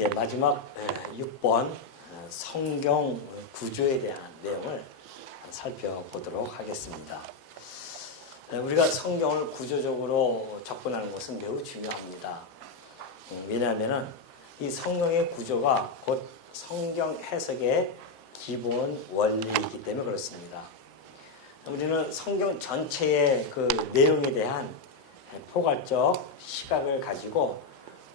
예, 마지막 6번 성경 구조에 대한 내용을 살펴보도록 하겠습니다. 우리가 성경을 구조적으로 접근하는 것은 매우 중요합니다. 왜냐하면 이 성경의 구조가 곧 성경 해석의 기본 원리이기 때문에 그렇습니다. 우리는 성경 전체의 그 내용에 대한 포괄적 시각을 가지고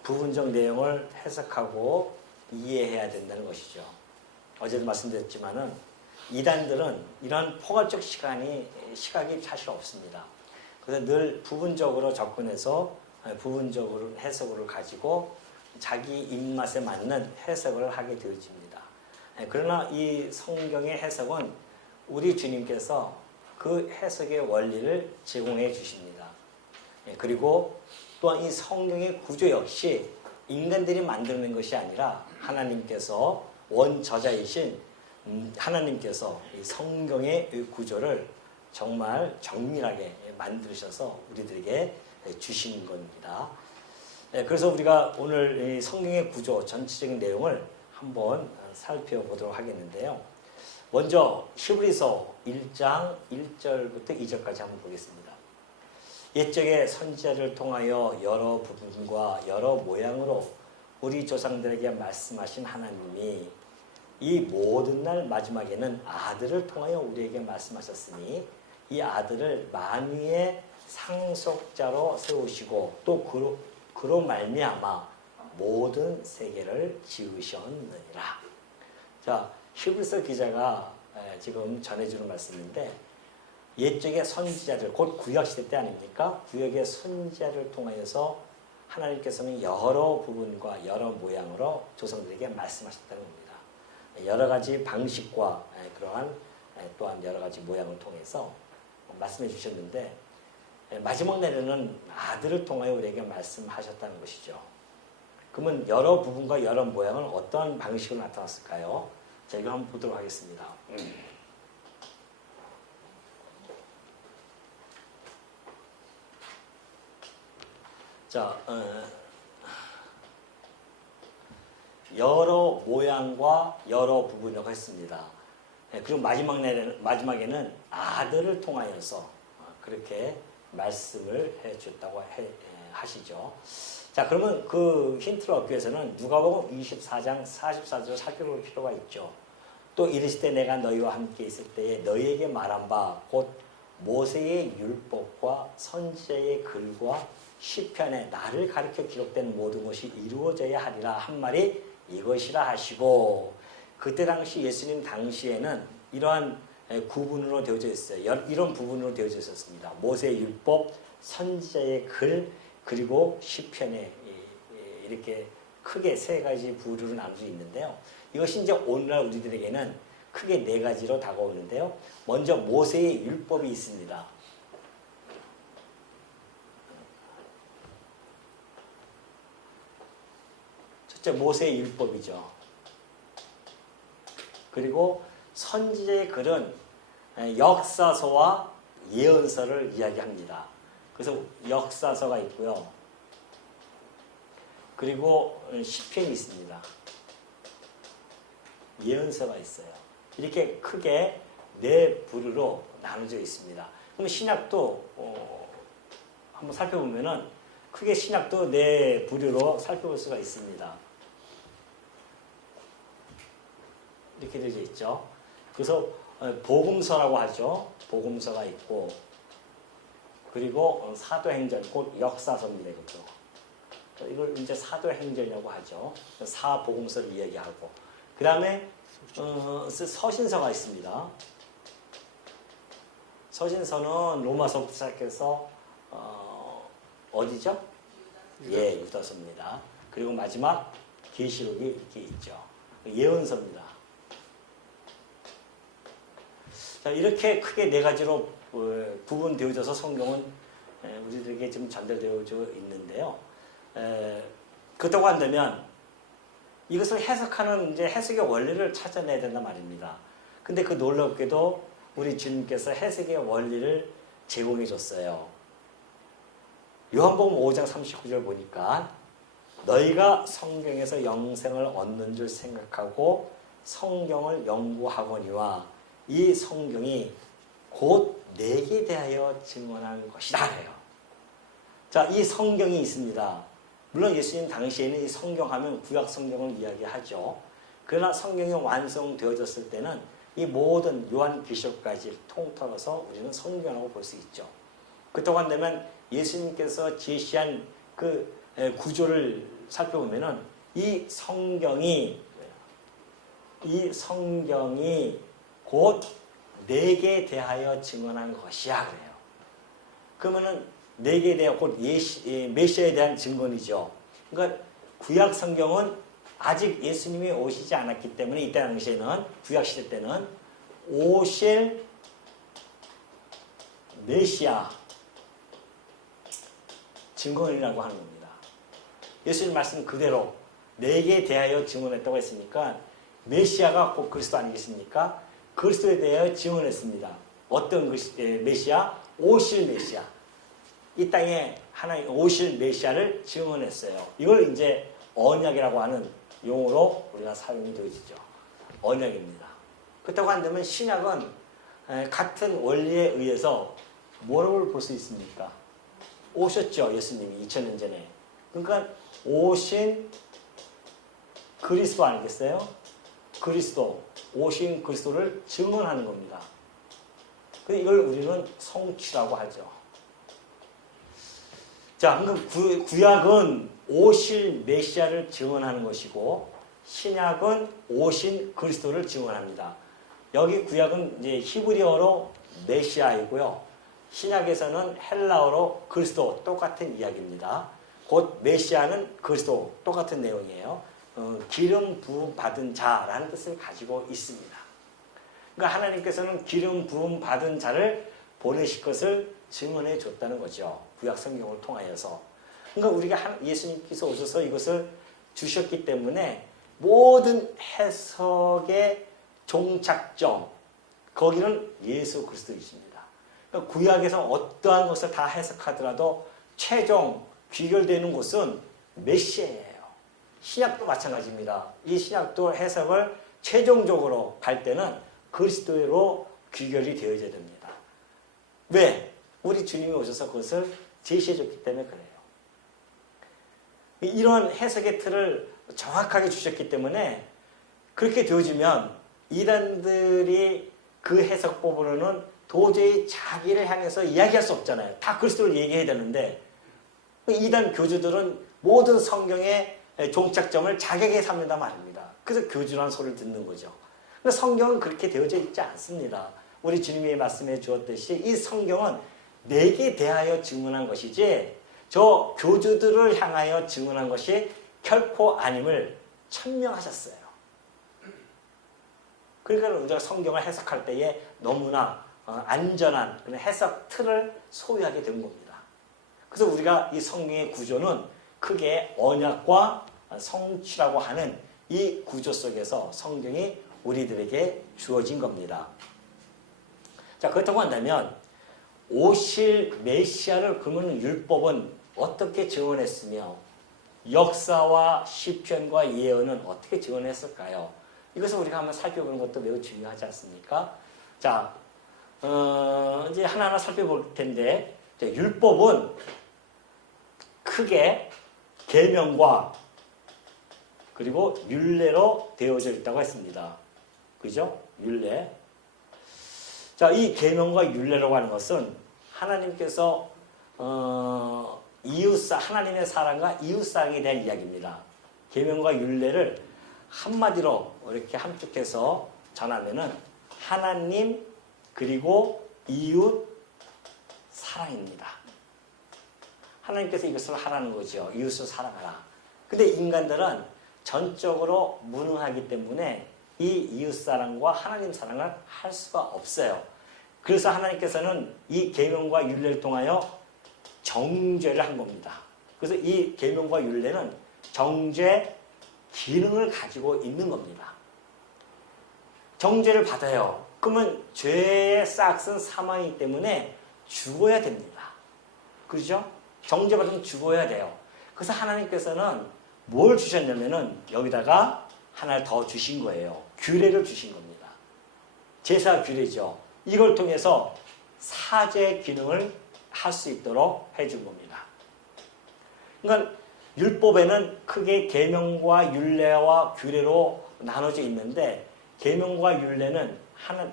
부분적 내용을 해석하고 이해해야 된다는 것이죠. 어제도 말씀드렸지만은 이단들은 이런 포괄적 시각이 사실 없습니다. 그래서 늘 부분적으로 접근해서 부분적으로 해석을 가지고 자기 입맛에 맞는 해석을 하게 되어집니다. 그러나 이 성경의 해석은 우리 주님께서 그 해석의 원리를 제공해 주십니다. 그리고 또한 이 성경의 구조 역시 인간들이 만드는 것이 아니라 하나님께서 원저자이신 하나님께서 이 성경의 구조를 정말 정밀하게 만드셔서 우리들에게 주신 겁니다. 그래서 우리가 오늘 이 성경의 구조 전체적인 내용을 한번 살펴보도록 하겠는데요. 먼저 히브리서 1장 1절부터 2절까지 한번 보겠습니다. 옛적의 선지자를 통하여 여러 부분과 여러 모양으로 우리 조상들에게 말씀하신 하나님이 이 모든 날 마지막에는 아들을 통하여 우리에게 말씀하셨으니 이 아들을 만유의 상속자로 세우시고 또 그로 말미암아 모든 세계를 지으셨느니라. 자, 히브리서 기자가 지금 전해주는 말씀인데 옛적의 선지자들, 곧 구약시대 때 아닙니까? 구약의 선지자를 통하여서 하나님께서는 여러 부분과 여러 모양으로 조상들에게 말씀하셨다는 겁니다. 여러 가지 방식과 그러한 또한 여러 가지 모양을 통해서 말씀해 주셨는데 마지막 날에는 아들을 통하여 우리에게 말씀하셨다는 것이죠. 그러면 여러 부분과 여러 모양은 어떤 방식으로 나타났을까요? 자, 이거 한번 보도록 하겠습니다. 자, 여러 모양과 여러 부분이라고 했습니다. 그리고 마지막에는 아들을 통하여서 그렇게 말씀을 해줬다고 하시죠. 자, 그러면 그 힌트를 얻기 위해서는 누가복음 24장 44절 살펴볼 필요가 있죠. 또 이르실 때 내가 너희와 함께 있을 때에 너희에게 말한 바 곧 모세의 율법과 선지자의 글과 시편에 나를 가르쳐 기록된 모든 것이 이루어져야 하리라 한 말이 이것이라 하시고, 그때 당시 예수님 당시에는 이러한 구분으로 되어져 있어요. 이런 부분으로 되어져 있었습니다. 모세의 율법, 선지자의 글, 그리고 시편에 이렇게 크게 세 가지 부류로 나눠져 있는데요. 이것이 이제 오늘날 우리들에게는 크게 네 가지로 다가오는데요. 먼저 모세의 율법이 있습니다. 첫째 모세의 율법이죠. 그리고 선지자의 글은 역사서와 예언서를 이야기합니다. 그래서 역사서가 있고요. 그리고 시편이 있습니다. 예언서가 있어요. 이렇게 크게 네 부류로 나눠져 있습니다. 그럼 신약도 한번 살펴보면은 크게 신약도 네 부류로 살펴볼 수가 있습니다. 이렇게 되어 있죠. 그래서 복음서라고 하죠. 복음서가 있고, 그리고 사도행전, 곧 역사서입니다. 이것도. 이걸 이제 사도행전이라고 하죠. 사복음서를 이야기하고, 그 다음에 서신서가 있습니다. 서신서는 로마서부터 시작해서 어디죠? 예, 유다서입니다. 그리고 마지막 계시록이 이렇게 있죠. 예언서입니다. 자, 이렇게 크게 네 가지로 구분되어져서 성경은 우리들에게 지금 전달되어져 있는데요. 그렇다고 한다면 이것을 해석하는 이제 해석의 원리를 찾아내야 된단 말입니다. 근데 그 놀랍게도 우리 주님께서 해석의 원리를 제공해 줬어요. 요한복음 5장 39절 보니까 너희가 성경에서 영생을 얻는 줄 생각하고 성경을 연구하거니와 이 성경이 곧 내게 대하여 증언한 것이다. 그래요. 자, 이 성경이 있습니다. 물론 예수님 당시에는 이 성경하면 구약 성경을 이야기하죠. 그러나 성경이 완성되어졌을 때는 이 모든 요한계시록까지 통틀어서 우리는 성경이라고 볼 수 있죠. 그동안 되면 예수님께서 제시한 그 구조를 살펴보면은 이 성경이 곧 내게 대하여 증언한 것이야 그래요. 그러면은 내게 대하여 곧 메시아에 대한 증언이죠. 그러니까 구약 성경은 아직 예수님이 오시지 않았기 때문에 이때 당시에는 구약 시대 때는 오실 메시아 증언이라고 하는 겁니다. 예수님 말씀 그대로 내게 대하여 증언했다고 했으니까 메시아가 곧 그리스도 아니겠습니까? 그리스도에 대하여 증언했습니다. 어떤 메시아? 오실 메시아. 이 땅에 하나님 오실 메시아를 증언했어요. 이걸 이제 언약이라고 하는 용어로 우리가 사용이 되어지죠. 언약입니다. 그렇다고 한다면 신약은 같은 원리에 의해서 뭐라고 볼 수 있습니까? 오셨죠. 예수님이 2000년 전에. 그러니까 오신 그리스도 아니겠어요? 그리스도, 오신 그리스도를 증언하는 겁니다. 이걸 우리는 성취라고 하죠. 자, 그러니까 구약은 오실 메시아를 증언하는 것이고 신약은 오신 그리스도를 증언합니다. 여기 구약은 이제 히브리어로 메시아이고요. 신약에서는 헬라어로 그리스도 똑같은 이야기입니다. 곧 메시아는 그리스도 똑같은 내용이에요. 기름 부음 받은 자라는 뜻을 가지고 있습니다. 그러니까 하나님께서는 기름 부음 받은 자를 보내실 것을 증언해 줬다는 거죠. 구약 성경을 통하여서. 그러니까 우리가 예수님께서 오셔서 이것을 주셨기 때문에 모든 해석의 종착점, 거기는 예수 그리스도이십니다. 그러니까 구약에서 어떠한 것을 다 해석하더라도 최종 귀결되는 곳은 메시아예요. 신약도 마찬가지입니다. 이 신약도 해석을 최종적으로 갈 때는 그리스도로 귀결이 되어야 됩니다. 왜? 우리 주님이 오셔서 그것을 제시해 줬기 때문에 그래요. 이런 해석의 틀을 정확하게 주셨기 때문에 그렇게 되어지면 이단들이 그 해석법으로는 도저히 자기를 향해서 이야기할 수 없잖아요. 다 그리스도를 얘기해야 되는데 이단 교주들은 모든 성경의 종착점을 자격에 삼는다 말입니다. 그래서 교주라는 소리를 듣는 거죠. 근데 성경은 그렇게 되어져 있지 않습니다. 우리 주님이 말씀해 주었듯이 이 성경은 내게 대하여 증언한 것이지 저 교주들을 향하여 증언한 것이 결코 아님을 천명하셨어요. 그러니까 우리가 성경을 해석할 때에 너무나 안전한 그런 해석 틀을 소유하게 된 겁니다. 그래서 우리가 이 성경의 구조는 크게 언약과 성취라고 하는 이 구조 속에서 성경이 우리들에게 주어진 겁니다. 자, 그렇다고 한다면 오실 메시아를 그러면 율법은 어떻게 증언했으며 역사와 시편과 예언은 어떻게 증언했을까요? 이것을 우리가 한번 살펴보는 것도 매우 중요하지 않습니까? 자, 이제 하나하나 살펴볼 텐데 율법은 크게 계명과 그리고 율례로 되어져 있다고 했습니다. 그죠? 율례. 자, 이 계명과 율례라고 하는 것은 하나님께서 하나님의 사랑과 이웃 사랑에 대한 이야기입니다. 계명과 율례를 한마디로 이렇게 함축해서 전하면은 하나님 그리고 이웃 사랑입니다. 하나님께서 이것을 하라는 거죠. 이웃을 사랑하라. 근데 인간들은 전적으로 무능하기 때문에 이 이웃사랑과 하나님 사랑을 할 수가 없어요. 그래서 하나님께서는 이 계명과 율례를 통하여 정죄를 한 겁니다. 그래서 이 계명과 율례는 정죄 기능을 가지고 있는 겁니다. 정죄를 받아요. 그러면 죄의 싹은 사망이기 때문에 죽어야 됩니다. 그렇죠? 정죄받으면 죽어야 돼요. 그래서 하나님께서는 뭘 주셨냐면은 여기다가 하나를 더 주신 거예요. 규례를 주신 겁니다. 제사 규례죠. 이걸 통해서 사죄 기능을 할 수 있도록 해준 겁니다. 그러니까 율법에는 크게 계명과 율례와 규례로 나눠져 있는데 계명과 율례는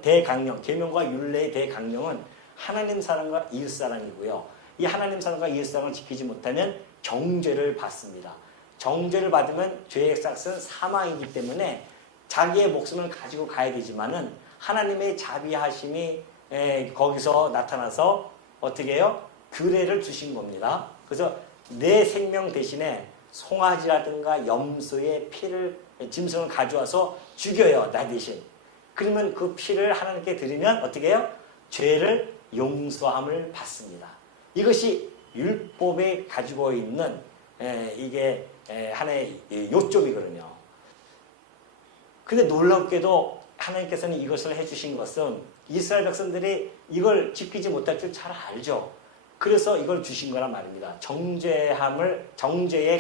대강령, 계명과 율례의 대강령은 하나님 사랑과 이웃 사랑이고요. 이 하나님 사랑과 이웃 사랑을 지키지 못하면 정죄를 받습니다. 정죄를 받으면 죄의 삭은 사망이기 때문에 자기의 목숨을 가지고 가야 되지만은 하나님의 자비하심이 거기서 나타나서 어떻게 해요? 규례를 주신 겁니다. 그래서 내 생명 대신에 송아지라든가 염소의 피를, 짐승을 가져와서 죽여요. 나 대신. 그러면 그 피를 하나님께 드리면 어떻게 해요? 죄를 용서함을 받습니다. 이것이 율법에 가지고 있는 이게 하나의 요점이거든요. 근데 놀랍게도 하나님께서는 이것을 해주신 것은 이스라엘 백성들이 이걸 지키지 못할 줄 잘 알죠. 그래서 이걸 주신 거란 말입니다. 정죄에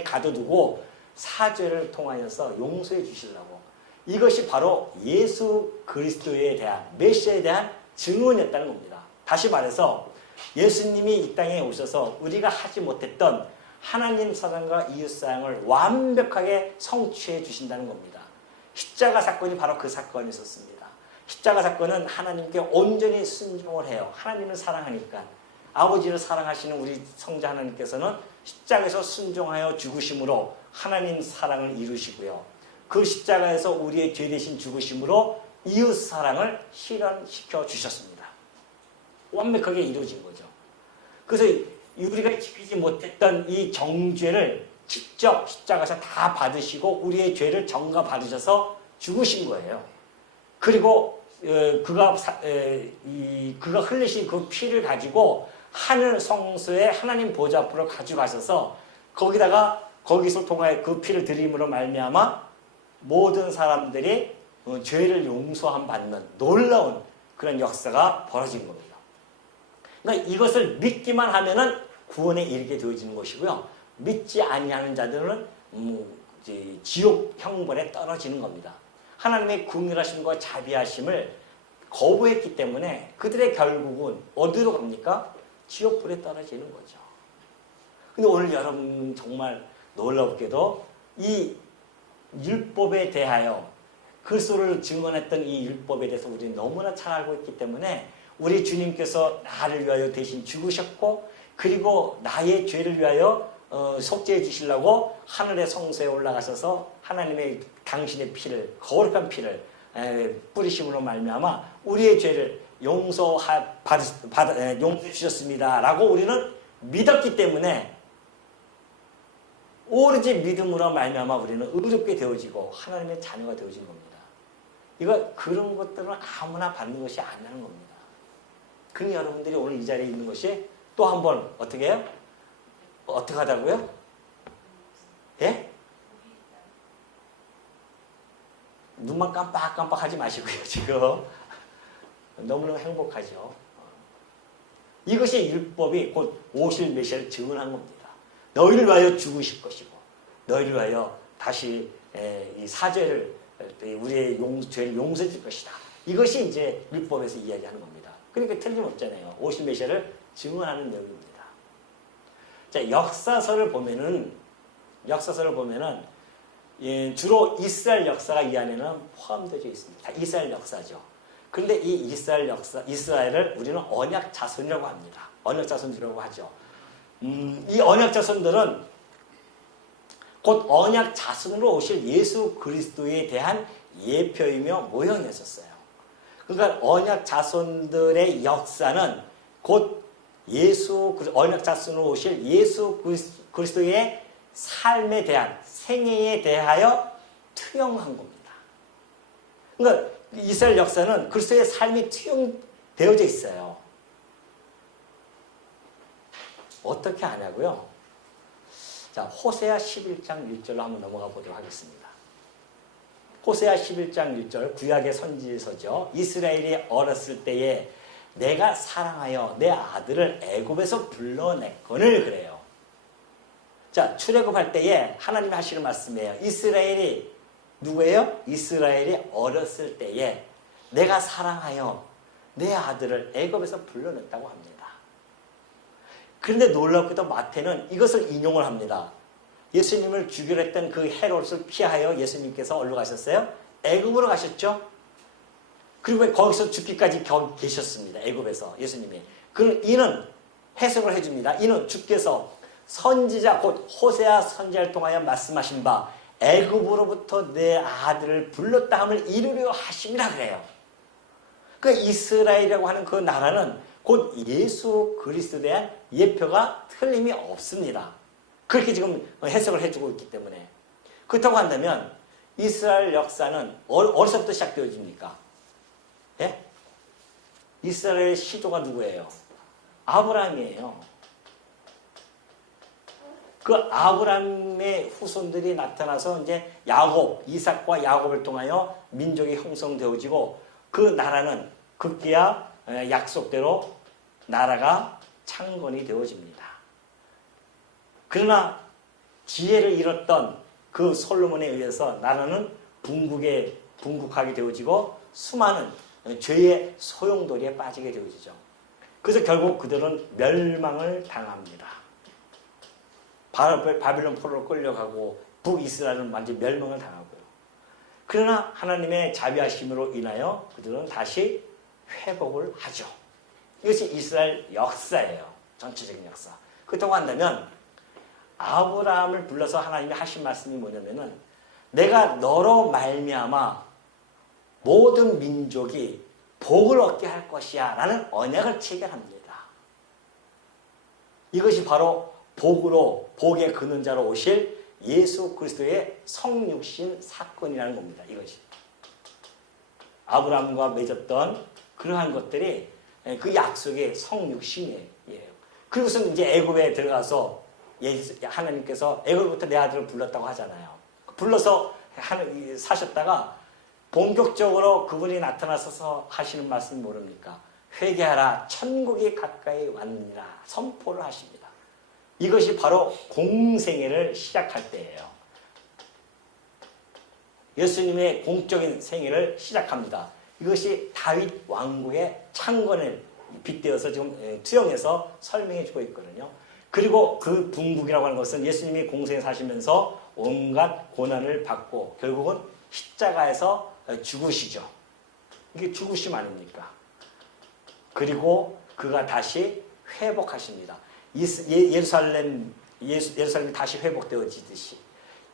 가둬두고 사죄를 통하여서 용서해 주시려고. 이것이 바로 예수 그리스도에 대한, 메시아에 대한 증언이었다는 겁니다. 다시 말해서 예수님이 이 땅에 오셔서 우리가 하지 못했던 하나님 사랑과 이웃 사랑을 완벽하게 성취해 주신다는 겁니다. 십자가 사건이 바로 그 사건이 있었습니다. 십자가 사건은 하나님께 온전히 순종을 해요. 하나님을 사랑하니까. 아버지를 사랑하시는 우리 성자 하나님께서는 십자가에서 순종하여 죽으심으로 하나님 사랑을 이루시고요. 그 십자가에서 우리의 죄 대신 죽으심으로 이웃 사랑을 실현시켜 주셨습니다. 완벽하게 이루어진 거죠. 그래서 우리가 지키지 못했던 이 정죄를 직접 십자가에서 다 받으시고 우리의 죄를 전가 받으셔서 죽으신 거예요. 그리고 그가 흘리신 그 피를 가지고 하늘 성소에 하나님 보좌 앞으로 가져가셔서 거기서 통하여 그 피를 드림으로 말미암아 모든 사람들이 죄를 용서함 받는 놀라운 그런 역사가 벌어진 겁니다. 그러니까 이것을 믿기만 하면은 구원에 이르게 되어지는 것이고요. 믿지 아니하는 자들은 지옥 형벌에 떨어지는 겁니다. 하나님의 긍휼하심과 자비하심을 거부했기 때문에 그들의 결국은 어디로 갑니까? 지옥불에 떨어지는 거죠. 근데 오늘 여러분 정말 놀랍게도 이 율법에 대하여 그리스도를 증언했던 이 율법에 대해서 우리는 너무나 잘 알고 있기 때문에 우리 주님께서 나를 위하여 대신 죽으셨고 그리고 나의 죄를 위하여 속죄해 주시려고 하늘의 성소에 올라가셔서 하나님의 당신의 피를, 거룩한 피를 뿌리심으로 말미암아 우리의 죄를 용서해 주셨습니다 라고 우리는 믿었기 때문에 오로지 믿음으로 말미암아 우리는 의롭게 되어지고 하나님의 자녀가 되어진 겁니다. 그런 것들은 아무나 받는 것이 아니라는 겁니다. 그러니 여러분들이 오늘 이 자리에 있는 것이 또 한 번 어떻게 해요? 어떻게 하다고요? 예? 눈만 깜빡깜빡 하지 마시고요. 지금 너무너무 행복하죠. 이것이 율법이 곧 오실 메시아를 증언한 겁니다. 너희를 위하여 죽으실 것이고 너희를 위하여 다시 이 사죄를 우리의 죄를 용서해 줄 것이다. 이것이 이제 율법에서 이야기하는 겁니다. 그러니까 틀림없잖아요. 오실 메시아를 증언하는 내용입니다. 자, 역사서를 보면은 주로 이스라엘 역사가 이 안에는 포함되어 있습니다. 이스라엘 역사죠. 그런데 이 이스라엘을 우리는 언약 자손이라고 합니다. 언약 자손이라고 하죠. 이 언약 자손들은 곧 언약 자손으로 오실 예수 그리스도에 대한 예표이며 모형이었어요. 그러니까 언약 자손들의 역사는 곧 언약 자손으로 오실 예수 그리스도의 삶에 대한 생애에 대하여 투영한 겁니다. 그러니까 이스라엘 역사는 그리스도의 삶이 투영되어져 있어요. 어떻게 하냐고요? 자, 호세아 11장 1절로 한번 넘어가 보도록 하겠습니다. 호세아 11장 1절 구약의 선지서죠. 이스라엘이 어렸을 때에 내가 사랑하여 내 아들을 애굽에서 불러냈거늘 그래요. 자, 출애굽할 때에 하나님이 하시는 말씀이에요. 이스라엘이 누구예요? 이스라엘이 어렸을 때에 내가 사랑하여 내 아들을 애굽에서 불러냈다고 합니다. 그런데 놀랍게도 마태는 이것을 인용을 합니다. 예수님을 죽이려 했던 그 헤롯을 피하여 예수님께서 어디로 가셨어요? 애굽으로 가셨죠. 그리고 거기서 죽기까지 계셨습니다. 애굽에서 예수님이. 그럼 이는 해석을 해줍니다. 이는 주께서 선지자 곧 호세아 선지자를 통하여 말씀하신 바 애굽으로부터 내 아들을 불렀다 함을 이루려 하심이라 그래요. 그 이스라엘이라고 하는 그 나라는 곧 예수 그리스도에 대한 예표가 틀림이 없습니다. 그렇게 지금 해석을 해주고 있기 때문에. 그렇다고 한다면 이스라엘 역사는 어디서부터 시작되어집니까? 예? 이스라엘의 시조가 누구예요? 아브라함이에요. 그 아브라함의 후손들이 나타나서 이제 야곱, 이삭과 야곱을 통하여 민족이 형성되어지고 그 나라는 급기야 약속대로 나라가 창건이 되어집니다. 그러나 지혜를 잃었던 그 솔로몬에 의해서 나라는 붕국하게 되어지고 수많은 죄의 소용돌이에 빠지게 되어지죠. 그래서 결국 그들은 멸망을 당합니다. 바빌론 포로로 끌려가고 북이스라엘은 완전히 멸망을 당하고요. 그러나 하나님의 자비하심으로 인하여 그들은 다시 회복을 하죠. 이것이 이스라엘 역사예요. 전체적인 역사. 그렇다고 한다면 아브라함을 불러서 하나님이 하신 말씀이 뭐냐면은 내가 너로 말미암아 모든 민족이 복을 얻게 할 것이야 라는 언약을 체결합니다. 이것이 바로 복의 근원자로 오실 예수 그리스도의 성육신 사건이라는 겁니다. 이것이 아브라함과 맺었던 그러한 것들이 그 약속의 성육신이에요. 그리고서 이제 애굽에 들어가서 하나님께서 애굽부터 내 아들을 불렀다고 하잖아요. 불러서 사셨다가 본격적으로 그분이 나타나서 하시는 말씀이 모릅니까? 회개하라 천국이 가까이 왔느니라 선포를 하십니다. 이것이 바로 공생애를 시작할 때예요. 예수님의 공적인 생애를 시작합니다. 이것이 다윗 왕국의 창건을 빗대어서 지금 투영해서 설명해 주고 있거든요. 그리고 그 붕국이라고 하는 것은 예수님이 공생에 사시면서 온갖 고난을 받고 결국은 십자가에서 죽으시죠. 이게 죽으심 아닙니까? 그리고 그가 다시 회복하십니다. 예루살렘이 다시 회복되어지듯이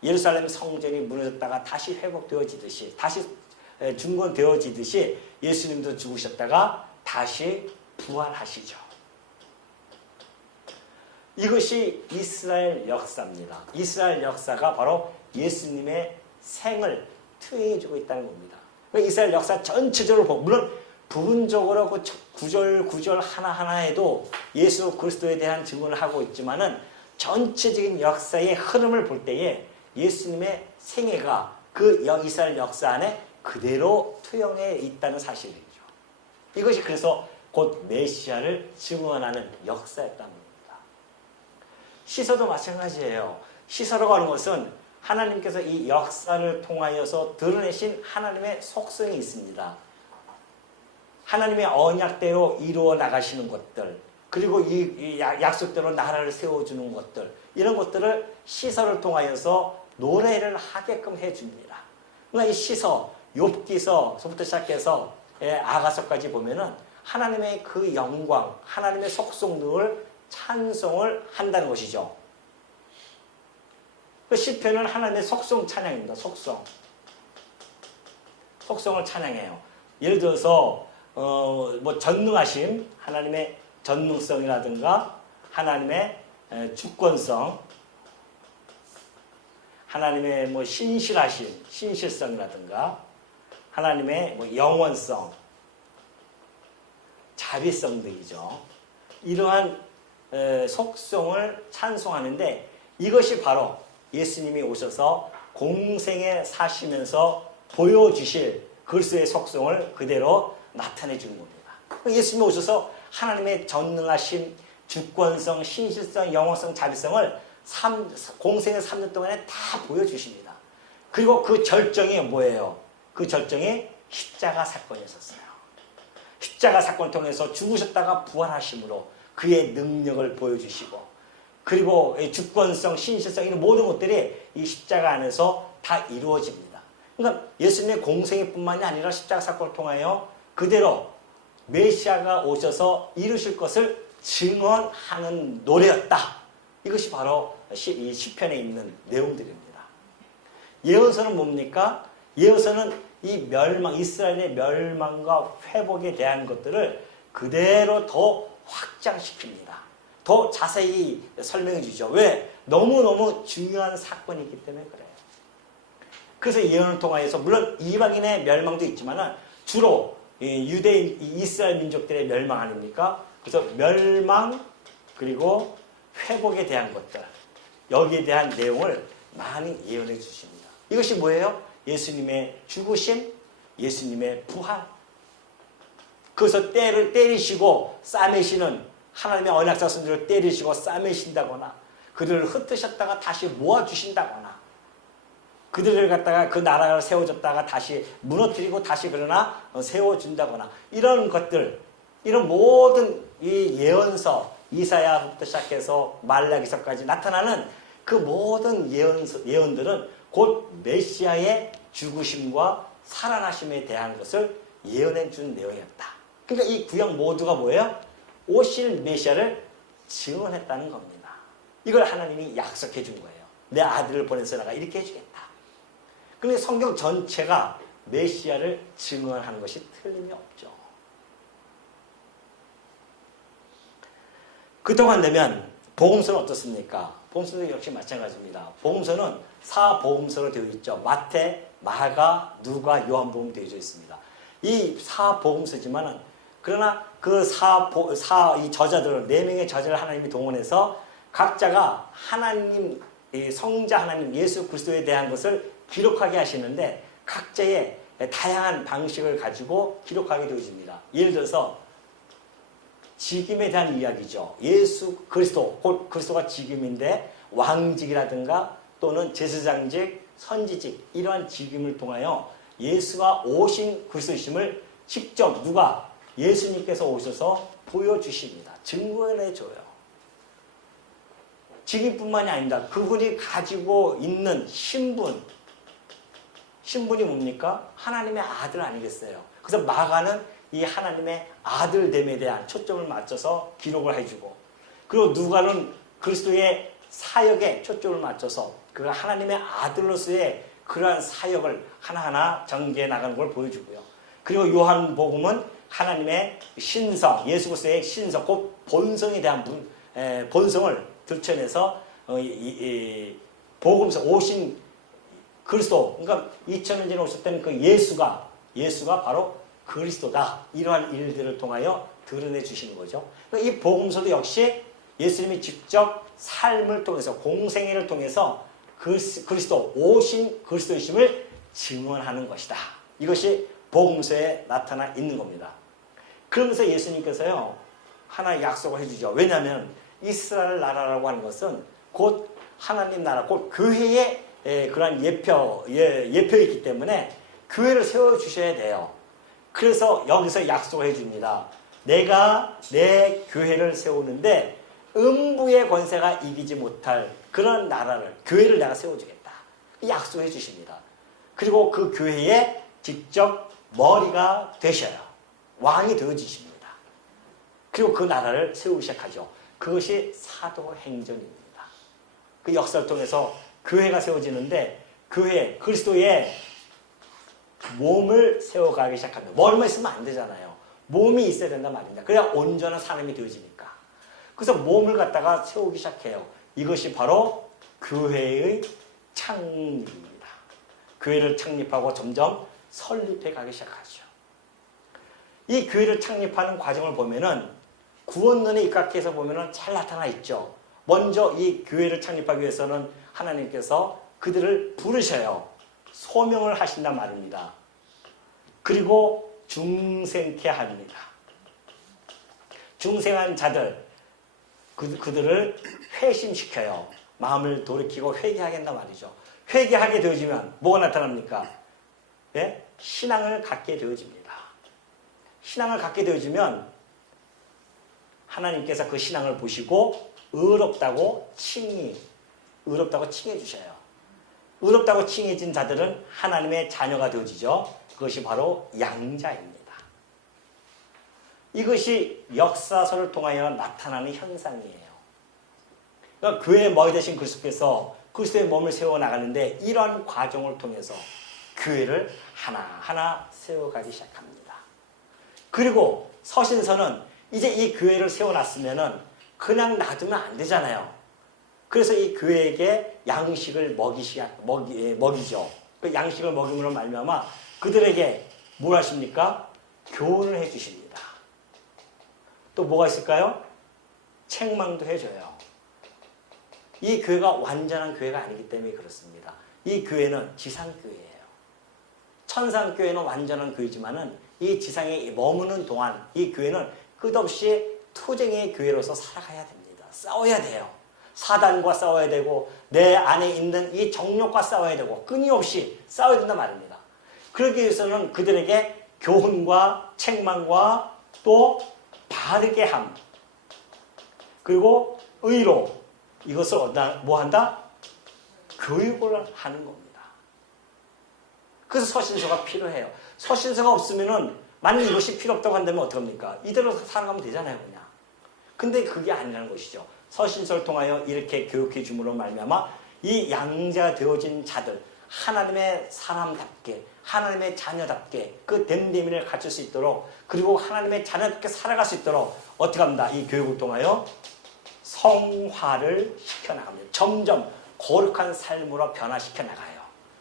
예루살렘 성전이 무너졌다가 다시 회복되어지듯이 다시 중건되어지듯이 예수님도 죽으셨다가 다시 부활하시죠. 이것이 이스라엘 역사입니다. 이스라엘 역사가 바로 예수님의 생을 투영해주고 있다는 겁니다. 이스라엘 역사 전체적으로 보면 물론 부분적으로 그 구절 하나하나에도 예수 그리스도에 대한 증언을 하고 있지만은 전체적인 역사의 흐름을 볼 때에 예수님의 생애가 그 이스라엘 역사 안에 그대로 투영해 있다는 사실이죠. 이것이 그래서 곧 메시아를 증언하는 역사였다는 겁니다. 시서도 마찬가지예요. 시서라고 하는 것은 하나님께서 이 역사를 통하여서 드러내신 하나님의 속성이 있습니다. 하나님의 언약대로 이루어 나가시는 것들, 그리고 이 약속대로 나라를 세워주는 것들, 이런 것들을 시서를 통하여서 노래를 하게끔 해줍니다. 그러니까 이 시서, 욥기서부터 시작해서 아가서까지 보면은 하나님의 그 영광, 하나님의 속성 등을 찬송을 한다는 것이죠. 그 시편은 하나님의 속성 찬양입니다. 속성을 찬양해요. 예를 들어서 뭐 전능하심, 하나님의 전능성이라든가 하나님의 주권성, 하나님의 뭐 신실하심, 신실성이라든가 하나님의 뭐 영원성, 자비성 등이죠. 이러한 속성을 찬송하는데 이것이 바로 예수님이 오셔서 공생에 사시면서 보여주실 그리스도의 속성을 그대로 나타내 주는 겁니다. 예수님이 오셔서 하나님의 전능하심, 주권성, 신실성, 영원성, 자비성을 공생의 3년 동안에 다 보여주십니다. 그리고 그 절정이 뭐예요? 그 절정이 십자가 사건이었어요. 십자가 사건을 통해서 죽으셨다가 부활하심으로 그의 능력을 보여주시고, 그리고 주권성, 신실성 이런 모든 것들이 이 십자가 안에서 다 이루어집니다. 그러니까 예수님의 공생애 뿐만이 아니라 십자가 사건을 통하여 그대로 메시아가 오셔서 이루실 것을 증언하는 노래였다. 이것이 바로 이 시편에 있는 내용들입니다. 예언서는 뭡니까? 예언서는 이 멸망, 이스라엘의 멸망과 회복에 대한 것들을 그대로 더 확장시킵니다. 더 자세히 설명해 주죠. 왜? 너무너무 중요한 사건이기 때문에 그래요. 그래서 예언을 통하여서 물론 이방인의 멸망도 있지만 주로 유대인, 이스라엘 민족들의 멸망 아닙니까? 그래서 멸망 그리고 회복에 대한 것들, 여기에 대한 내용을 많이 예언해 주십니다. 이것이 뭐예요? 예수님의 죽으심, 예수님의 부활. 그래서 때를 때리시고 싸매시는 하나님의 언약 자손들을 때리시고 싸매신다거나, 그들을 흩으셨다가 다시 모아주신다거나, 그들을 갖다가 그 나라를 세워줬다가 다시 무너뜨리고 다시 그러나 세워준다거나, 이런 것들, 이런 모든 이 예언서, 이사야부터 시작해서 말라기서까지 나타나는 그 모든 예언들은 곧 메시아의 죽으심과 살아나심에 대한 것을 예언해 준 내용이었다. 그러니까 이 구약 모두가 뭐예요? 오실 메시아를 증언했다는 겁니다. 이걸 하나님이 약속해 준 거예요. 내 아들을 보내서 내가 이렇게 해주겠다. 그런데 성경 전체가 메시아를 증언하는 것이 틀림이 없죠. 그동안 되면 복음서는 어떻습니까? 복음서도 역시 마찬가지입니다. 복음서는 4복음서로 되어 있죠. 마태, 마가, 누가, 요한복음 되어 있습니다. 이 4복음서지만은 그러나 그 이 저자들, 4명의 저자를 하나님이 동원해서 각자가 하나님, 성자 하나님 예수 그리스도에 대한 것을 기록하게 하시는데 각자의 다양한 방식을 가지고 기록하게 되어집니다. 예를 들어서 직임에 대한 이야기죠. 예수 그리스도, 곧 그리스도가 직임인데 왕직이라든가 또는 제사장직, 선지직, 이러한 직임을 통하여 예수가 오신 그리스도이심을 직접 누가? 예수님께서 오셔서 보여주십니다. 증거해줘요. 직임뿐만이 아닙니다. 그분이 가지고 있는 신분이 뭡니까? 하나님의 아들 아니겠어요? 그래서 마가는 이 하나님의 아들됨에 대한 초점을 맞춰서 기록을 해주고, 그리고 누가는 그리스도의 사역에 초점을 맞춰서 그 하나님의 아들로서의 그러한 사역을 하나하나 전개해 나가는 걸 보여주고요. 그리고 요한복음은 하나님의 신성, 예수 그리스도의 신성, 곧 본성에 대한 본성을 들춰내서 복음서 오신 그리스도, 그러니까 2000년 전에 오셨던 그 예수가 바로 그리스도다. 이러한 일들을 통하여 드러내 주시는 거죠. 그러니까 이 복음서도 역시 예수님이 직접 삶을 통해서, 공생애를 통해서 그리스도, 오신 그리스도이심을 증언하는 것이다. 이것이 복음서에 나타나 있는 겁니다. 그러면서 예수님께서요, 하나 약속을 해주죠. 왜냐하면 이스라엘 나라라고 하는 것은 곧 하나님 나라, 곧 교회의 그러한 예표이기 때문에 교회를 세워주셔야 돼요. 그래서 여기서 약속을 해줍니다. 내가 내 교회를 세우는데 음부의 권세가 이기지 못할 그런 나라를, 교회를 내가 세워주겠다. 약속해 주십니다. 그리고 그 교회에 직접 머리가 되셔요. 왕이 되어주십니다. 그리고 그 나라를 세우기 시작하죠. 그것이 사도행전입니다. 그 역사를 통해서 교회가 세워지는데, 교회, 그리스도의 몸을 세워가기 시작합니다. 머리만 있으면 안 되잖아요. 몸이 있어야 된단 말입니다. 그래야 온전한 사람이 되어지니까. 그래서 몸을 갖다가 세우기 시작해요. 이것이 바로 교회의 창립입니다. 교회를 창립하고 점점 설립해 가기 시작하죠. 이 교회를 창립하는 과정을 보면은 구원론에 입각해서 보면은 잘 나타나 있죠. 먼저 이 교회를 창립하기 위해서는 하나님께서 그들을 부르셔요. 소명을 하신단 말입니다. 그리고 중생케 합니다. 중생한 자들, 그들을 회심시켜요. 마음을 돌이키고 회개하겠다 말이죠. 회개하게 되어지면 뭐가 나타납니까? 네? 신앙을 갖게 되어집니다. 신앙을 갖게 되어지면 하나님께서 그 신앙을 보시고 의롭다고 칭해 주셔요. 의롭다고 칭해진 자들은 하나님의 자녀가 되어지죠. 그것이 바로 양자입니다. 이것이 역사서를 통하여 나타나는 현상이에요. 그러니까 교회의 머리 대신 그리스도께서 그리스도의 몸을 세워나가는데 이러한 과정을 통해서 교회를 하나하나 세워가기 시작합니다. 그리고 서신서는 이제 이 교회를 세워놨으면 그냥 놔두면 안 되잖아요. 그래서 이 교회에게 양식을 먹이죠. 그 양식을 먹임으로 말미암아 그들에게 뭘 하십니까? 교훈을 해주십니다. 또 뭐가 있을까요? 책망도 해줘요. 이 교회가 완전한 교회가 아니기 때문에 그렇습니다. 이 교회는 지상교회예요. 천상교회는 완전한 교회지만은 이 지상에 머무는 동안 이 교회는 끝없이 투쟁의 교회로서 살아가야 됩니다. 싸워야 돼요. 사단과 싸워야 되고 내 안에 있는 이 정욕과 싸워야 되고 끊임없이 싸워야 된단 말입니다. 그러기 위해서는 그들에게 교훈과 책망과 또 바르게 함 그리고 의로 이것을 뭐 한다? 교육을 하는 겁니다. 그래서 서신서가 필요해요. 서신서가 없으면은 만약 이것이 필요 없다고 한다면 어떡합니까? 이대로 살아가면 되잖아요, 그냥. 근데 그게 아니라는 것이죠. 서신서를 통하여 이렇게 교육해 줌으로 말미암아 이 양자 되어진 자들, 하나님의 사람답게, 하나님의 자녀답게 그 됨됨이를 갖출 수 있도록 그리고 하나님의 자녀답게 살아갈 수 있도록 어떻게 합니다? 이 교육을 통하여 성화를 시켜나갑니다. 점점 거룩한 삶으로 변화시켜 나가요.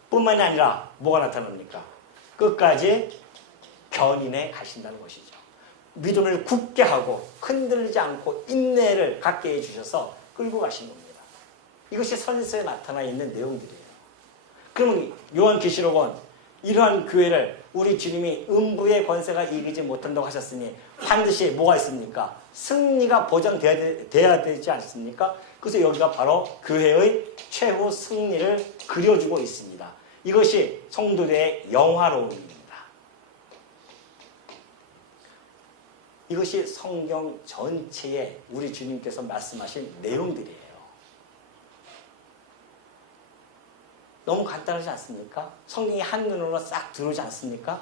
뿐만이 아니라 뭐가 나타납니까? 끝까지 견인해 가신다는 것이죠. 믿음을 굳게 하고 흔들리지 않고 인내를 갖게 해주셔서 끌고 가신 겁니다. 이것이 서신서에 나타나 있는 내용들이에요. 그러면 요한계시록은 이러한 교회를 우리 주님이 음부의 권세가 이기지 못한다고 하셨으니 반드시 뭐가 있습니까? 승리가 보장돼야 되지 않습니까? 그래서 여기가 바로 교회의 최후 승리를 그려주고 있습니다. 이것이 성도들의 영화로움입니다. 이것이 성경 전체에 우리 주님께서 말씀하신 내용들이에요. 너무 간단하지 않습니까? 성경이 한눈으로 싹 들어오지 않습니까?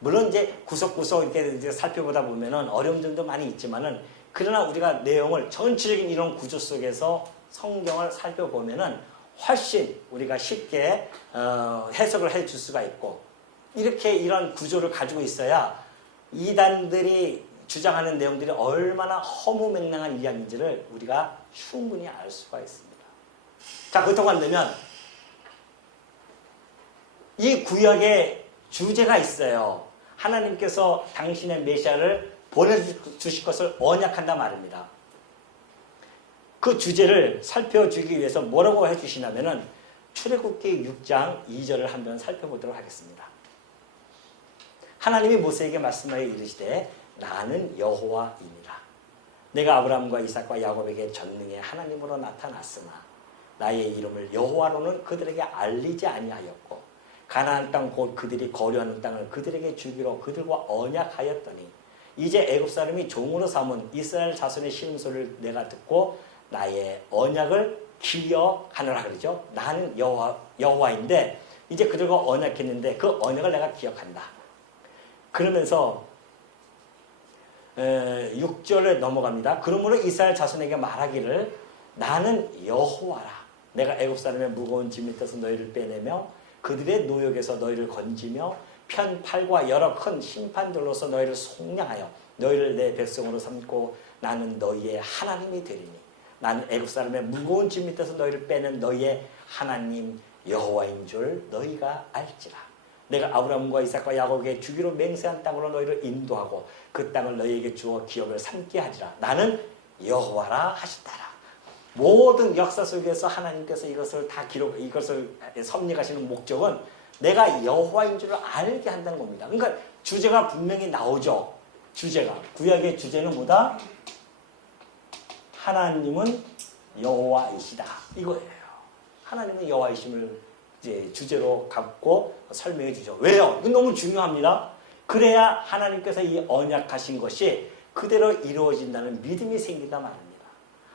물론 이제 구석구석 이렇게 이제 살펴보다 보면은 어려운 점도 많이 있지만은 그러나 우리가 내용을 전체적인 이런 구조 속에서 성경을 살펴보면은 훨씬 우리가 쉽게 해석을 해줄 수가 있고 이렇게 이런 구조를 가지고 있어야 이단들이 주장하는 내용들이 얼마나 허무맹랑한 이야기인지를 우리가 충분히 알 수가 있습니다. 자, 그렇다고 한다면 이 구약에 주제가 있어요. 하나님께서 당신의 메시아를 보내주실 것을 언약한다 말입니다. 그 주제를 살펴주기 위해서 뭐라고 해주시냐면은 출애굽기 6장 2절을 한번 살펴보도록 하겠습니다. 하나님이 모세에게 말씀하여 이르시되 나는 여호와입니다. 내가 아브라함과 이삭과 야곱에게 전능의 하나님으로 나타났으나 나의 이름을 여호와로는 그들에게 알리지 아니하였고 가나안 땅 곧 그들이 거류하는 땅을 그들에게 주기로 그들과 언약하였더니 이제 애굽 사람이 종으로 삼은 이스라엘 자손의 신음소리를 내가 듣고 나의 언약을 기억하노라 그러죠. 나는 여호와인데 이제 그들과 언약했는데 그 언약을 내가 기억한다. 그러면서 6절에 넘어갑니다. 그러므로 이스라엘 자손에게 말하기를 나는 여호와라. 내가 애굽 사람의 무거운 짐 밑에서 너희를 빼내며 그들의 노역에서 너희를 건지며 편팔과 여러 큰 심판들로서 너희를 속량하여 너희를 내 백성으로 삼고 나는 너희의 하나님이 되리니 나는 애굽 사람의 무거운 짐 밑에서 너희를 빼낸 너희의 하나님 여호와인 줄 너희가 알지라. 내가 아브라함과 이삭과 야곱에게 주기로 맹세한 땅으로 너희를 인도하고 그 땅을 너희에게 주어 기업을 삼게 하리라. 나는 여호와라 하셨다라. 모든 역사 속에서 하나님께서 이것을 다 이것을 섭리하시는 목적은 내가 여호와인 줄 알게 한다는 겁니다. 그러니까 주제가 분명히 나오죠. 구약의 주제는 뭐다? 하나님은 여호와이시다 이거예요. 하나님은 여호와이심을 이제 주제로 갖고 설명해 주죠. 왜요? 이건 너무 중요합니다. 그래야 하나님께서 이 언약하신 것이 그대로 이루어진다는 믿음이 생긴단 말입니다.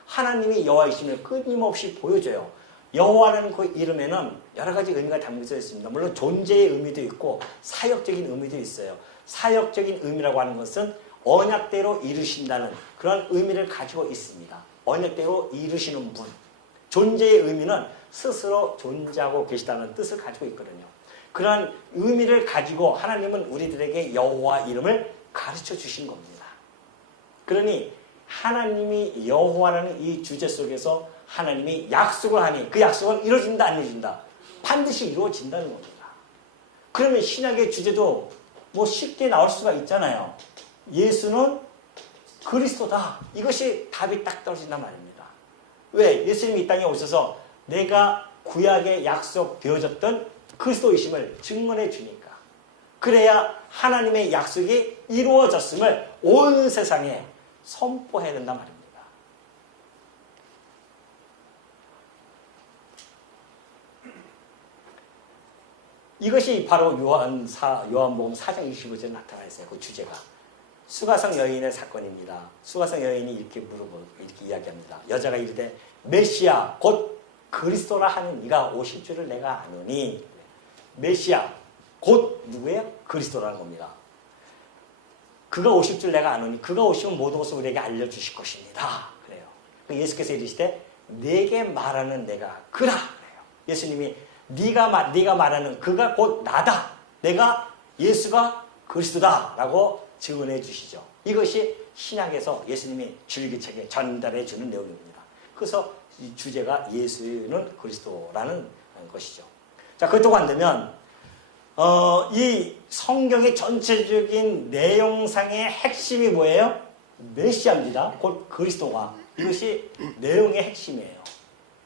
하나님이 여호와이심을 끊임없이 보여줘요. 여호와라는 그 이름에는 여러 가지 의미가 담겨져 있습니다. 물론 존재의 의미도 있고 사역적인 의미도 있어요. 사역적인 의미라고 하는 것은 언약대로 이루신다는 그런 의미를 가지고 있습니다. 언약대로 이루시는 분. 존재의 의미는 스스로 존재하고 계시다는 뜻을 가지고 있거든요. 그러한 의미를 가지고 하나님은 우리들에게 여호와 이름을 가르쳐 주신 겁니다. 그러니 하나님이 여호와라는 이 주제 속에서 하나님이 약속을 하니 그 약속은 이루어진다 안 이루어진다? 반드시 이루어진다는 겁니다. 그러면 신약의 주제도 뭐 쉽게 나올 수가 있잖아요. 예수는 그리스도다. 이것이 답이 딱 떨어진단 말입니다. 왜? 예수님이 이 땅에 오셔서 내가 구약에 약속되어졌던 그리스도이심을 증언해 주니까. 그래야 하나님의 약속이 이루어졌음을 온 세상에 선포해야 된단 말입니다. 이것이 바로 요한복음 4장 25절에 나타나 있어요. 그 주제가. 수가성 여인의 사건입니다. 수가성 여인이 이렇게 이렇게 이야기합니다. 여자가 이르되 메시아 곧 그리스도라 하는 이가 오실 줄을 내가 아노니. 메시아 곧 누구예요? 그리스도라는 겁니다. 그가 오실 줄 내가 아노니 그가 오시면 모든 것을 우리에게 알려주실 것입니다. 그래요. 예수께서 이르시되 내게 말하는 내가 그라. 그래요. 예수님이 네가 말하는 그가 곧 나다. 내가 예수가 그리스도다 라고 증언해 주시죠. 이것이 신약에서 예수님이 줄기차게 전달해 주는 내용입니다. 그래서 이 주제가 예수는 그리스도라는 것이죠. 자, 그렇다고 한다면 이 성경의 전체적인 내용상의 핵심이 뭐예요? 메시아입니다. 곧 그리스도가. 이것이 내용의 핵심이에요.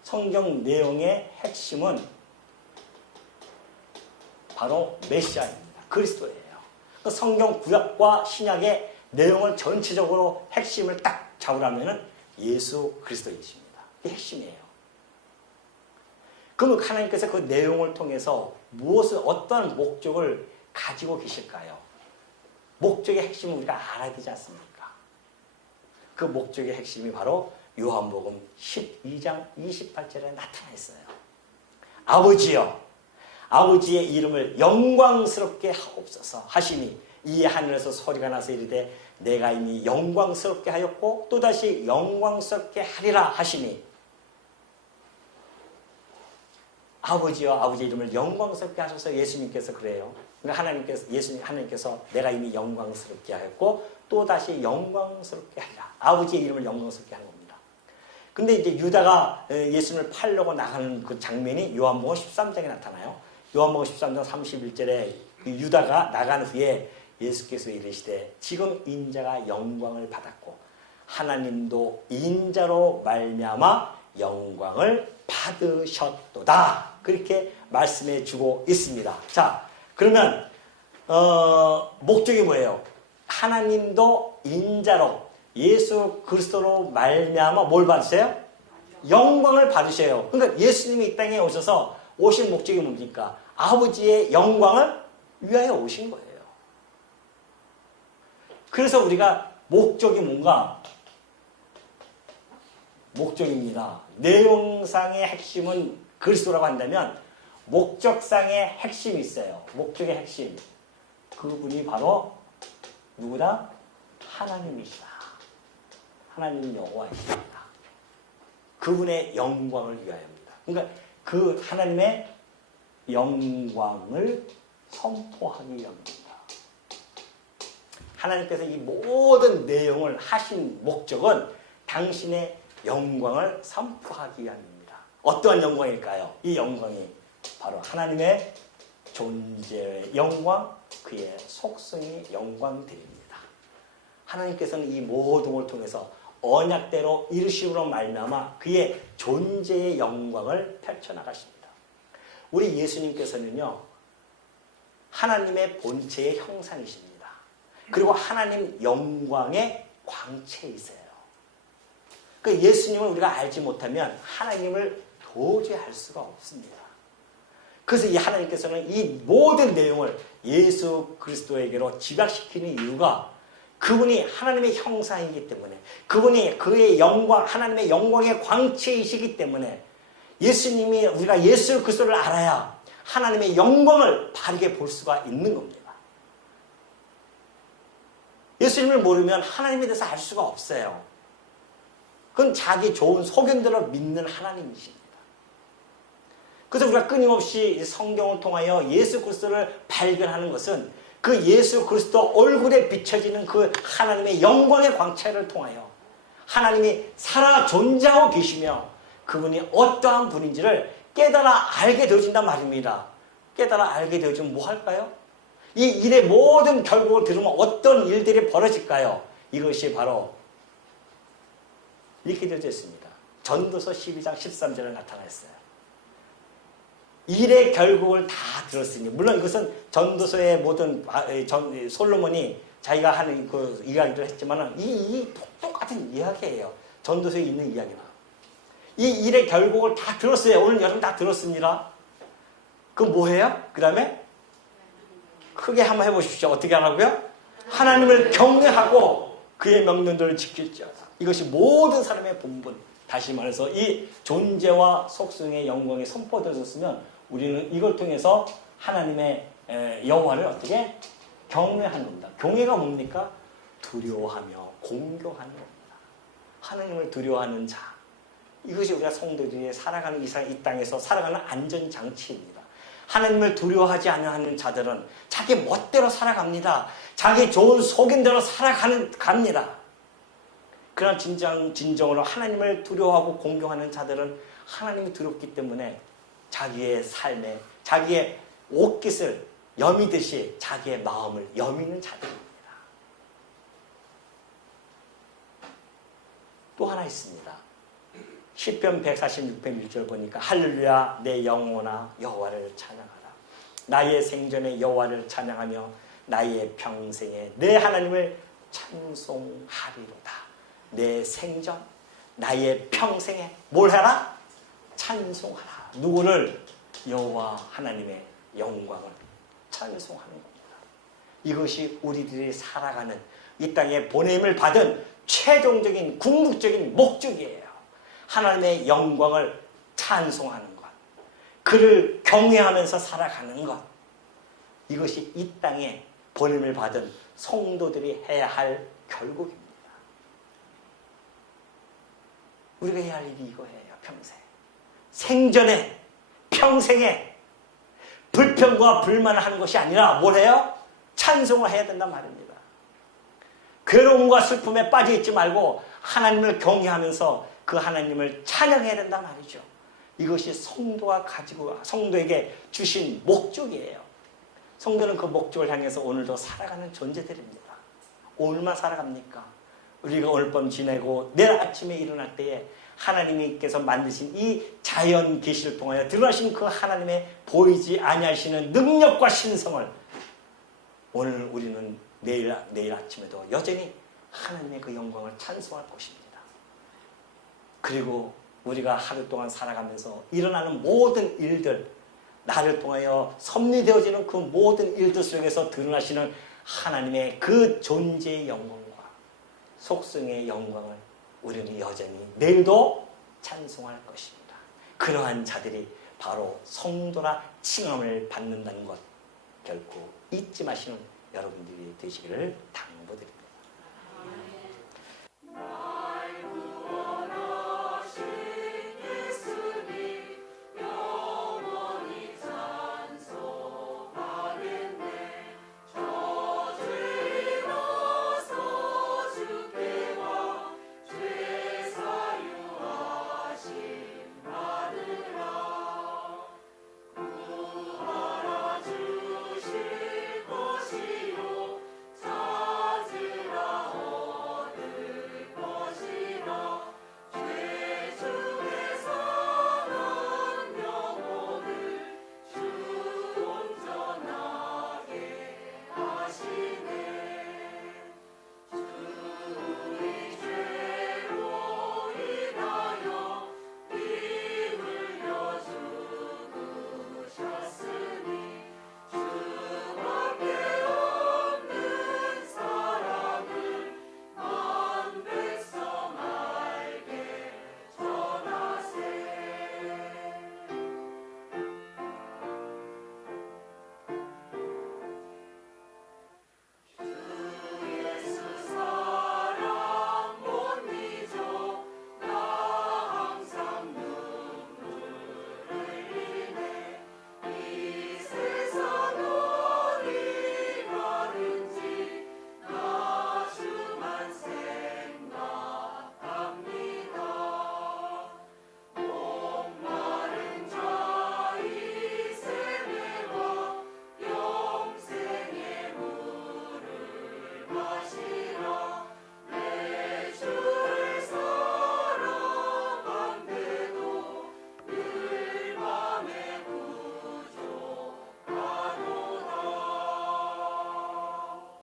성경 내용의 핵심은 바로 메시아입니다. 그리스도예요. 성경 구약과 신약의 내용을 전체적으로 핵심을 딱 잡으라면 예수 그리스도이십니다. 이게 핵심이에요. 그러면 하나님께서 그 내용을 통해서 어떤 목적을 가지고 계실까요? 목적의 핵심은 우리가 알아야 되지 않습니까? 그 목적의 핵심이 바로 요한복음 12장 28절에 나타나 있어요. 아버지여 아버지의 이름을 영광스럽게 하옵소서 하시니 이에 하늘에서 소리가 나서 이르되 내가 이미 영광스럽게 하였고 또다시 영광스럽게 하리라 하시니 아버지여 아버지의 이름을 영광스럽게 하셔서 예수님께서 그래요. 그러니까 하나님께서 내가 이미 영광스럽게 하였고 또다시 영광스럽게 하리라. 아버지의 이름을 영광스럽게 하는 겁니다. 근데 이제 유다가 예수님을 팔려고 나가는 그 장면이 요한복음 13장에 나타나요. 요한복음 13장 31절에 유다가 나간 후에 예수께서 이르시되 지금 인자가 영광을 받았고 하나님도 인자로 말미암아 영광을 받으셨도다. 그렇게 말씀해 주고 있습니다. 자, 그러면 목적이 뭐예요? 하나님도 인자로 예수 그리스도로 말미암아 뭘 받으세요? 영광을 받으셔요. 그러니까 예수님이 이 땅에 오셔서 오신 목적이 뭡니까? 아버지의 영광을 위하여 오신 거예요. 그래서 우리가 목적이 뭔가? 목적입니다. 내용상의 핵심은 그리스도라고 한다면 목적상의 핵심이 있어요. 목적의 핵심. 그분이 바로 누구다? 하나님이시다. 하나님 여호와이십니다. 그분의 영광을 위하여입니다. 그러니까 그 하나님의 영광을 선포하기 위함입니다. 하나님께서 이 모든 내용을 하신 목적은 당신의 영광을 선포하기 위함입니다. 어떠한 영광일까요? 이 영광이 바로 하나님의 존재의 영광, 그의 속성의 영광들입니다. 하나님께서는 이 모든 걸 통해서 언약대로 이루심으로 말미암아 그의 존재의 영광을 펼쳐나가십니다. 우리 예수님께서는요, 하나님의 본체의 형상이십니다. 그리고 하나님 영광의 광채이세요. 그 예수님을 우리가 알지 못하면 하나님을 도저히 알 수가 없습니다. 그래서 이 하나님께서는 이 모든 내용을 예수 그리스도에게로 집약시키는 이유가 그분이 하나님의 형상이기 때문에, 그분이 그의 영광, 하나님의 영광의 광채이시기 때문에 예수님이, 우리가 예수 그리스도를 알아야 하나님의 영광을 바르게 볼 수가 있는 겁니다. 예수님을 모르면 하나님에 대해서 알 수가 없어요. 그건 자기 좋은 소견대로 믿는 하나님이십니다. 그래서 우리가 끊임없이 성경을 통하여 예수 그리스도를 발견하는 것은 그 예수 그리스도 얼굴에 비춰지는 그 하나님의 영광의 광채를 통하여 하나님이 살아 존재하고 계시며 그분이 어떠한 분인지를 깨달아 알게 되어진단 말입니다. 깨달아 알게 되어지면 뭐 할까요? 이 일의 모든 결국을 들으면 어떤 일들이 벌어질까요? 이것이 바로 이렇게 되어져 있습니다. 전도서 12장 13절에 나타나 있어요. 일의 결국을 다 들었으니, 물론 이것은 전도서의 모든 솔로몬이 자기가 하는 그 이야기를 했지만 이 똑같은 이야기예요. 전도서에 있는 이야기나. 이 일의 결국을 다 들었어요. 오늘 여러분 다 들었습니다. 그럼 뭐해요? 그 다음에 크게 한번 해보십시오. 어떻게 하라고요? 하나님을 경외하고 그의 명령들을 지킬지어다. 이것이 모든 사람의 본분. 다시 말해서 이 존재와 속성의 영광이 선포되었으면 우리는 이걸 통해서 하나님의 여호와를 어떻게 경외하는 겁니다. 경외가 뭡니까? 두려워하며 공경하는 겁니다. 하나님을 두려워하는 자. 이것이 우리가 성도들이 살아가는 이 땅에서 살아가는 안전장치입니다. 하나님을 두려워하지 않는 자들은 자기 멋대로 살아갑니다. 자기 좋은 속인대로 갑니다. 그러나 진정으로 하나님을 두려워하고 공경하는 자들은 하나님이 두렵기 때문에 자기의 삶에 자기의 옷깃을 여미듯이 자기의 마음을 여미는 자들입니다. 또 하나 있습니다. 시편 146편 1절 보니까 할렐루야 내 영혼아 여호와를 찬양하라. 나의 생전에 여호와를 찬양하며 나의 평생에 내 하나님을 찬송하리로다. 내 생전 나의 평생에 뭘 하라? 찬송하라. 누구를? 여호와 하나님의 영광을 찬송하는 겁니다. 이것이 우리들이 살아가는 이 땅에 보냄을 받은 최종적인 궁극적인 목적이에요. 하나님의 영광을 찬송하는 것, 그를 경외하면서 살아가는 것, 이것이 이 땅에 보냄을 받은 성도들이 해야 할 결국입니다. 우리가 해야 할 일이 이거예요. 평생 생전에 평생에 불평과 불만을 하는 것이 아니라 뭘 해요? 찬송을 해야 된단 말입니다. 괴로움과 슬픔에 빠져 있지 말고 하나님을 경외하면서 그 하나님을 찬양해야 된단 말이죠. 이것이 성도에게 주신 목적이에요. 성도는 그 목적을 향해서 오늘도 살아가는 존재들입니다. 오늘만 살아갑니까? 우리가 오늘 밤 지내고 내일 아침에 일어날 때에 하나님께서 만드신 이 자연 계시를 통하여 드러나신 그 하나님의 보이지 아니하시는 능력과 신성을 오늘 우리는 내일 아침에도 여전히 하나님의 그 영광을 찬송할 것입니다. 그리고 우리가 하루 동안 살아가면서 일어나는 모든 일들, 나를 통하여 섭리되어지는 그 모든 일들 속에서 드러나시는 하나님의 그 존재의 영광과 속성의 영광을 우리는 여전히 내일도 찬송할 것입니다. 그러한 자들이 바로 성도라 칭함을 받는다는 것 결코 잊지 마시는 여러분들이 되시기를 당부드립니다.